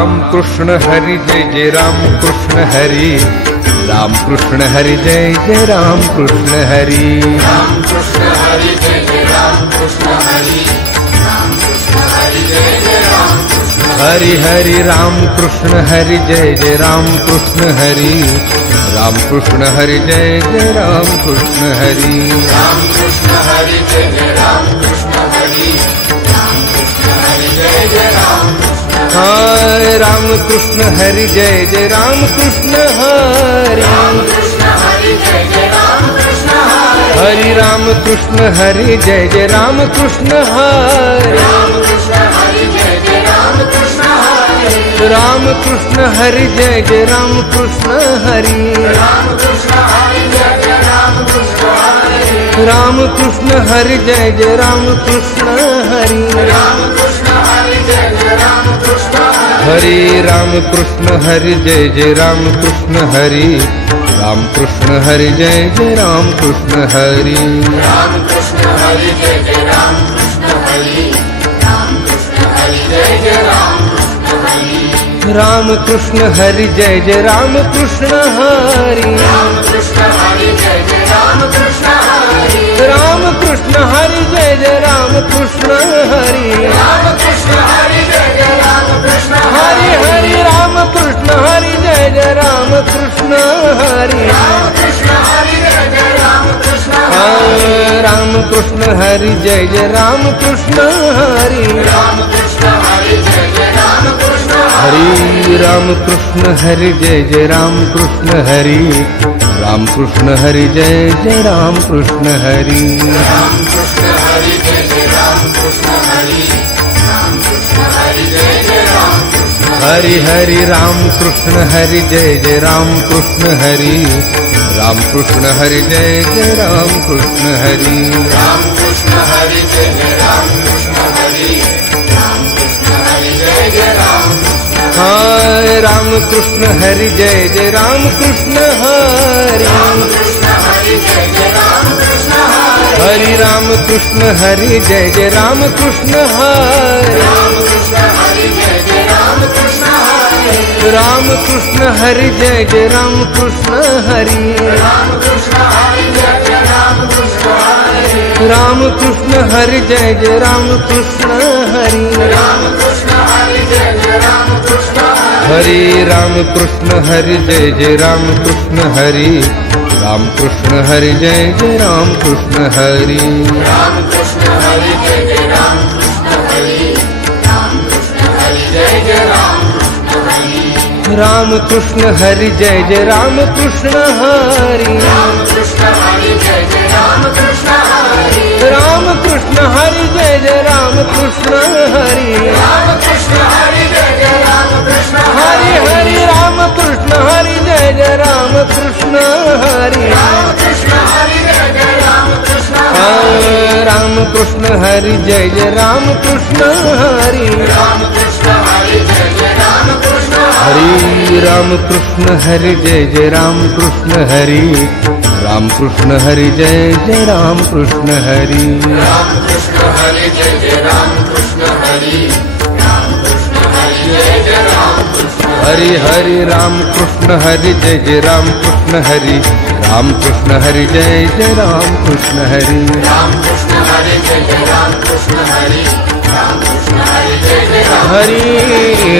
राम कृष्ण हरि जय जय राम कृष्ण हरि, राम कृष्ण हरि जय जय राम कृष्ण हरि, राम कृष्ण हरि जय जय राम कृष्ण हरि, राम कृष्ण हरि जय जय राम कृष्ण हरि हरि राम कृष्ण हरि जय जय राम कृष्ण हरि, राम कृष्ण हरि जय जय राम कृष्ण हरि, राम कृष्ण हरि जय जय राम कृष्ण हरि, राम कृष्ण हरि जय जय राम कृष्ण हाय राम कृष्ण हरि जय जय राम कृष्ण हरि, राम कृष्ण हरि जय जय राम कृष्ण हरि, हरि राम कृष्ण हरि जय जय राम कृष्ण हरि, राम कृष्ण हरि जय जय राम कृष्ण हरि, राम कृष्ण हरि जय जय राम कृष्ण हरि, राम कृष्ण हरि जय जय राम कृष्ण हरि, राम कृष्ण हरि जय जय राम कृष्ण हरि, राम कृष्ण हरि जय जय राम कृष्ण हरि राम कृष्ण हरि जय जय राम कृष्ण हरि, राम कृष्ण हरि जय जय राम कृष्ण हरि, राम कृष्ण हरि जय जय राम कृष्ण हरि, राम कृष्ण हरि जय जय राम कृष्ण हरि, राम कृष्ण हरि जय जय राम कृष्ण हरि, राम कृष्ण हरि जय जय राम कृष्ण हरि, राम कृष्ण हरि जय जय राम कृष्ण हरि, राम कृष्ण हरि जय जय राम कृष्ण हरि हरि राम कृष्ण हरि जय जय राम कृष्ण हरि, राम कृष्ण हरि जय जय राम कृष्ण राम कृष्ण हरि जय जय राम कृष्ण हरि, राम कृष्ण हरि जय जय राम कृष्ण हरि राम कृष्ण हरि जय जय राम कृष्ण हरि, राम कृष्ण हरि जय जय राम कृष्ण हरि, राम कृष्ण हरि जय जय राम कृष्ण हरि, राम कृष्ण हरि जय जय राम कृष्ण हरि हरि राम कृष्ण हरि जय जय राम कृष्ण हरि, राम कृष्ण हरि जय जय राम कृष्ण हरि, राम कृष्ण हरि जय जय राम कृष्ण हरि, राम कृष्ण हरि जय जय राम कृष्ण हाय राम कृष्ण हरि जय जय राम कृष्ण हरि, राम कृष्ण हरि जय जय राम कृष्ण हरि, हरि राम कृष्ण हरि जय जय राम कृष्ण हरि, राम कृष्ण हरि जय जय राम कृष्ण हरि, राम कृष्ण हरि जय जय राम कृष्ण हरि, राम कृष्ण हरि जय जय राम कृष्ण हरि, राम कृष्ण हरि जय जय राम कृष्ण हरि, राम कृष्ण हरि जय जय राम कृष्ण हरि राम कृष्ण हरि जय जय राम कृष्ण हरि, राम कृष्ण हरि जय जय राम कृष्ण हरि, राम कृष्ण हरि जय जय राम कृष्ण हरि, राम कृष्ण हरि जय जय राम कृष्ण हरि, राम कृष्ण हरि जय जय राम कृष्ण हरि, राम कृष्ण हरि जय जय राम कृष्ण हरि, राम कृष्ण हरि जय जय राम कृष्ण हरि, राम कृष्ण हरि जय जय राम कृष्ण हरि हरि राम कृष्ण हरि जय जय राम कृष्ण हरि, राम कृष्ण हरि जय जय राम कृष्ण राम कृष्ण हरि जय जय राम कृष्ण हरि, राम कृष्ण हरि जय जय राम कृष्ण हरि राम कृष्ण हरि जय जय राम कृष्ण हरि, राम कृष्ण हरि जय जय राम कृष्ण हरि, राम कृष्ण हरि जय जय राम कृष्ण हरि, राम कृष्ण हरि जय जय राम कृष्ण हरि हरि राम कृष्ण हरि जय जय राम कृष्ण हरि, राम कृष्ण हरि जय जय राम कृष्ण हरि, राम कृष्ण हरि जय जय राम कृष्ण हरि, राम कृष्ण हरि जय जय राम हरि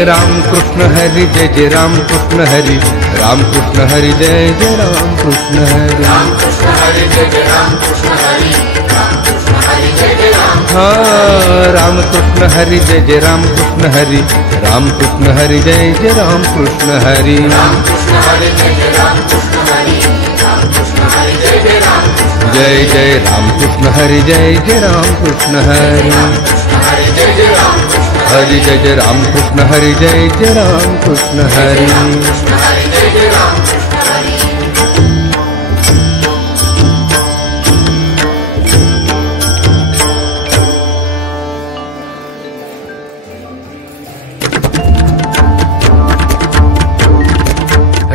राम कृष्ण हरि जय जय राम कृष्ण हरि, राम कृष्ण हरि जय जय राम कृष्ण हरि, राम कृष्ण हरि जय जय राम कृष्ण हरि, राम कृष्ण हरि जय जय राम हाँ राम कृष्ण हरि जय जय राम कृष्ण हरि, राम कृष्ण हरि जय जय राम कृष्ण हरि, राम कृष्ण हरि जय जय राम कृष्ण हरि, राम कृष्ण हरि जय जय राम कृष्ण जय जय राम कृष्ण हरि जय जय राम कृष्ण हरि, कृष्ण हरि जय जय राम कृष्ण हरि जय जय राम कृष्ण हरि जय जय राम कृष्ण हरि, कृष्ण हरि जय जय राम कृष्ण हरि,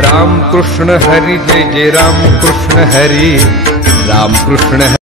राम कृष्ण हरि जय जय राम कृष्ण हरि, राम कृष्ण